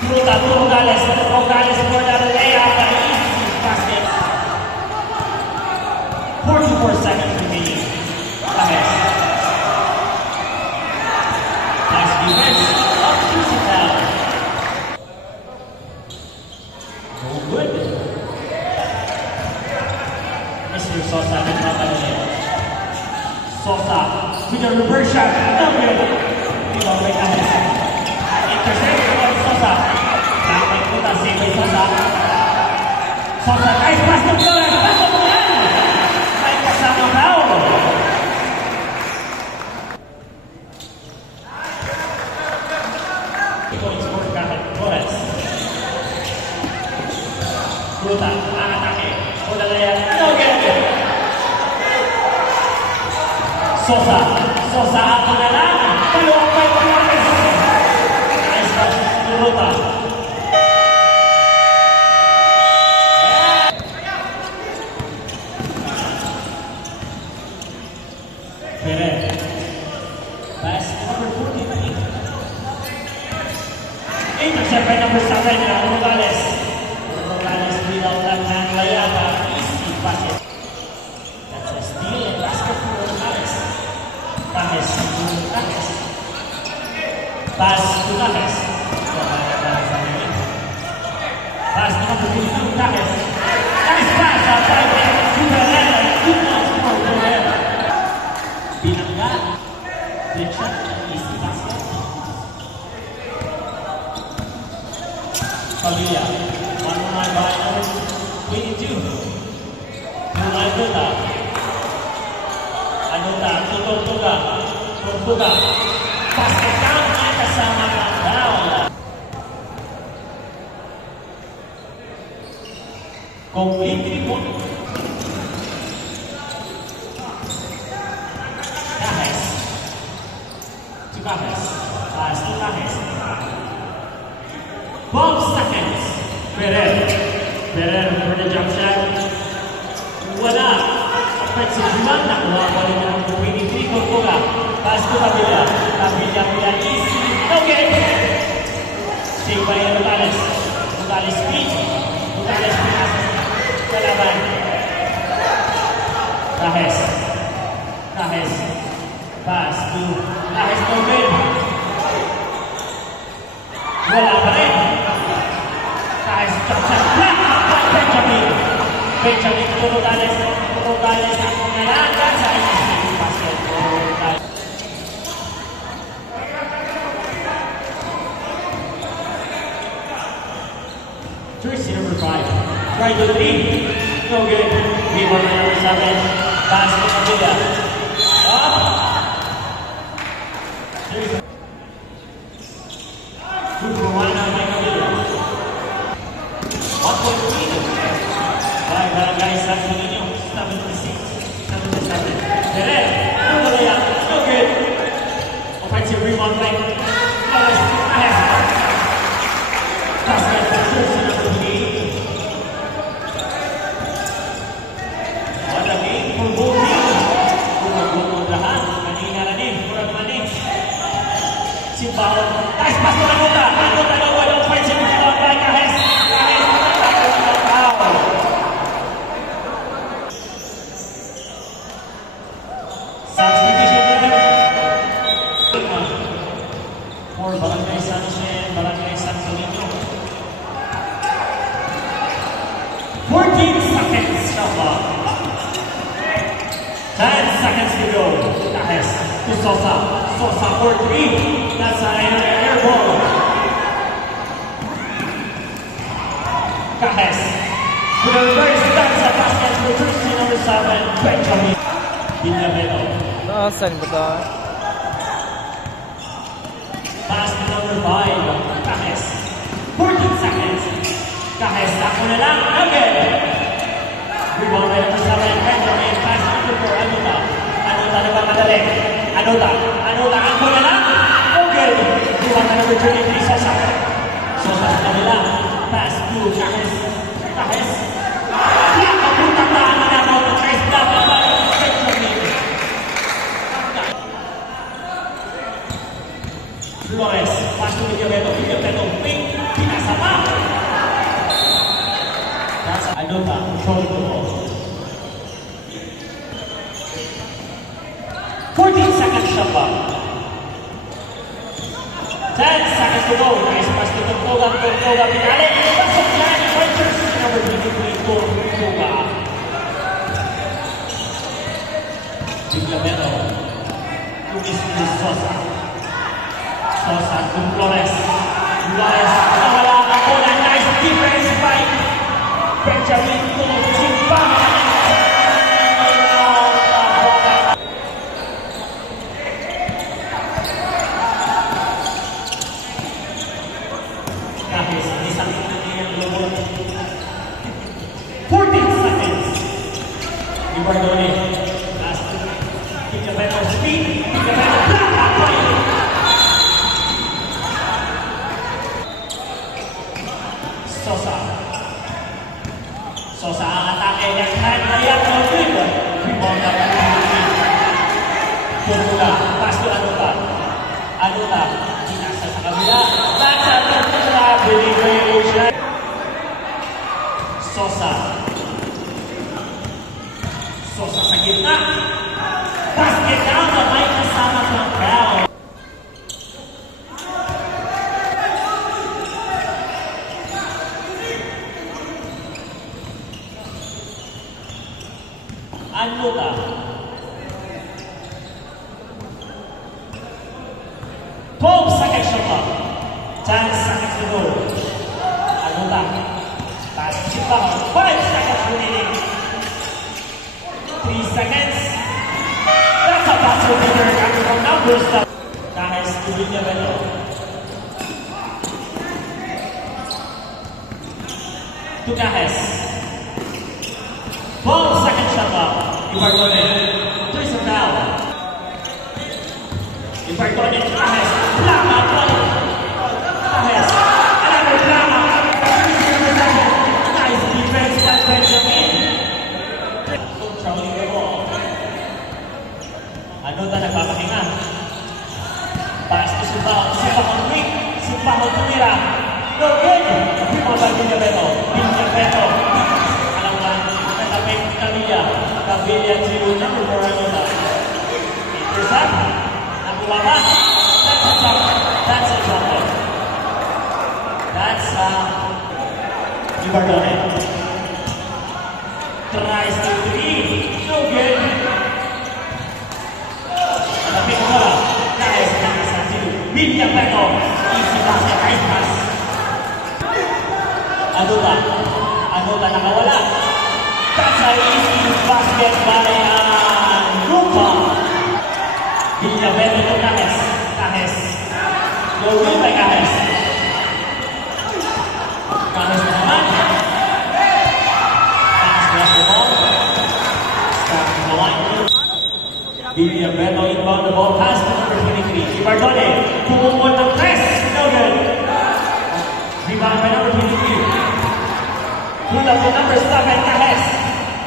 Fruta to Rogales. Rogales for the layup. Easy basket. 44 seconds remaining. James. Nice defense. Up to down. No good. Mr. Sosa nagpapalala. Sosa with a reverse shot. No good. Rebound by James. Intercept by Sosa. Nakapag puta si Sosa. Sosa, nice pass to Flores. Pass to Flores. May kasama foul. Points for Flores. Fruta, atake. Fruta layup. No good. Sosa. Sosa ako na lang. Paluwag by Flores. Nice pass to Fruta. Perez. Pass number 43. Intercept by number 7, Rogales. Rogales without left hand layup. Easy basket. That's a steal and basket for Rogales. James to James. Pass to James. Pass to number 52, James. Nice pass outside to Perez. Good points for Perez. Binangga. Good shot. Easy basket. Pavilla. 1-1 by number 22. Anota. Anota. Tortuga. Tortuga. Basket down. Ay kasama ng down. Complete 3-point. James. To James. Pass to James. 12 seconds. Perez. Perez for the jump shot. Wala. Offensive rebound. Nakuha pa rin ng 23. Tortuga. Pass to Pavilla. Pavilla easy. Okay. Save by Rogales. Rogales speed. Rogales pass. Kalaban. James. James. Pass to James Novel. Wala pa rin. James jump shot. Benjamin. Benjamin to Rogales. Rogales ako na lang. Sa easy basket. Jersey number 5. Try to 3. No good. Rebound by number 7. Pass to Pavilla. Up. Good for 1 now by Pavilla. 1 point lead. By Barangay San Solino. 76-77. Perez. No good. Offensive rebound by Flores. Basket for Jersey number 3. What a game for both teams. Kurang-kurang kanina na din. Kurang-manin. Simbao. Nice pass to Anota. Anota na wala. Offensive rebound by James. Foul. Substitution for Barangay Sanchez, Barangay San Solino. 14 seconds shot clock. 10 seconds to go. James to Sosa. Sosa for 3. That's an air ball. James. With a reverse, that's a basket for Jersey number 7, Benjamin Villamelo. Nasaan ba ito? Pass to number 5, James. 14 seconds. James, ako na lang. Again. Rebound by number 7, Benjamin. Pass to 4, Anota. Anota na ba madali? Anota. Anota, ako na lang. Okay. Rebound by number 23, Sosa. Sosa sa kanila. Pass to James. James. Kapuntang na ako na trace block by Benjamin. Flores. Pass to Villamelo. Villamelo. Wing. Sama. That's Anuta controlling the ball. 14 seconds shot clock. 10 seconds to go. Nice pass to Tortuga. Tortuga pinali. Pasok yan. Pointers. Number 23, Tortuga. Biglamero. Tumis ni Sosa. Sosa to Flores. Flores. Nawala ang bola. Nice defense by Benjamin Simbahan. Kahit isang pinagiging lubot. 14 seconds. Ibardone. Last two. Biglamero speed. Biglamero block. Sosa. Sosa ang atake ng hand na yan. Rebound na Tortuga. Pass to Anuta. Anuta. Pinasa sa kabila. That's a Tortuga. Delivery. Sosa. Sosa sa gitna. Basket down na may kasama ng crowd. Anuta. Twelve seconds shot clock. 10 seconds to go. Anuta. Pass to Simbahan. 5 seconds remaining. 3 seconds. That's a buzzer beater coming from numbers. Kahit to Biglamero. To Cajes. 12 seconds shot clock. Ibardone. There's a foul. Ibardone to Cajes. Plama. Cajes. Another Plama. Nice defense by Benjamin. Controlling the ball. Anuta nagpapahinga. Pass to Simbahan. Simbahan weak. Simbahan tumira. No good. Rebound by Biglamero. Biglamero. Cavilla to number 4 Anuta. Intercept. Nakuha. That's a jump. That's a jump. That's Ibardone. Tries to three. No good. Tapi bola. Nice. Biglamero. Easy basket. Nice pass. Anuta. Anuta nakawala. That's an easy basket by Anuta. Biglamero to Cajes. Cajes. No good by Cajes. Cajes na naman. Cajes lost the ball. Stop the line. Biglamero inbound the ball. Pass to number 23. Ibardone. Pumupon the press. No good. Rebound by number 23. Pull up to number 7. Cajes.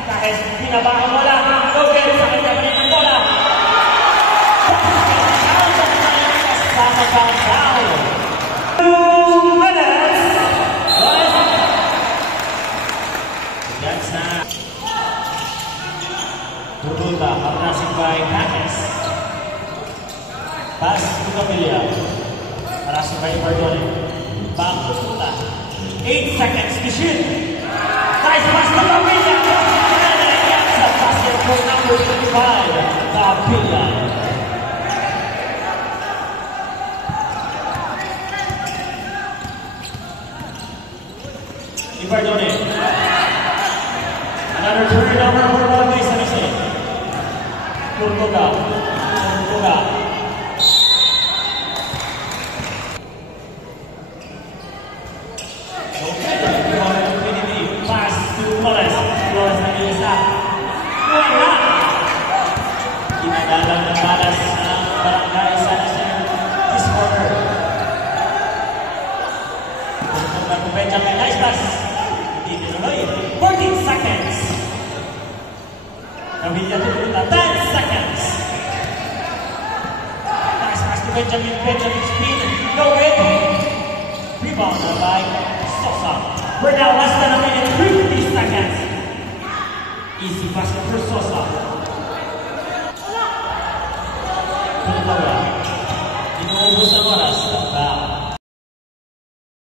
Cajes, pinabahan bola. No good. Sa kanya pa rin ang bola. Sama pang foul. 2 minutes. That's not. Tortuga, passing by Cajes. Pass to Cavilla. Passing by Ibardone. Back to Tortuga. 8 seconds to shoot. Nice pass to Cavilla. Basket for number 25, Cavilla. Ibardone. Another turnover for Barangay San Jose. Tortuga. Tortuga. Pass to Flores. Flores na isa. Wala! Kinadalang ng balas ng Barangay San Jose this quarter. Tortuga to Benjamin. Nice pass. Hindi tinuloy. 14 seconds. Cavilla to Tortuga. 10 seconds. Nice pass to Benjamin. Benjamin speed. No good. Rebound by We're now less than a minute, 50 seconds. Easy basket for Sosa.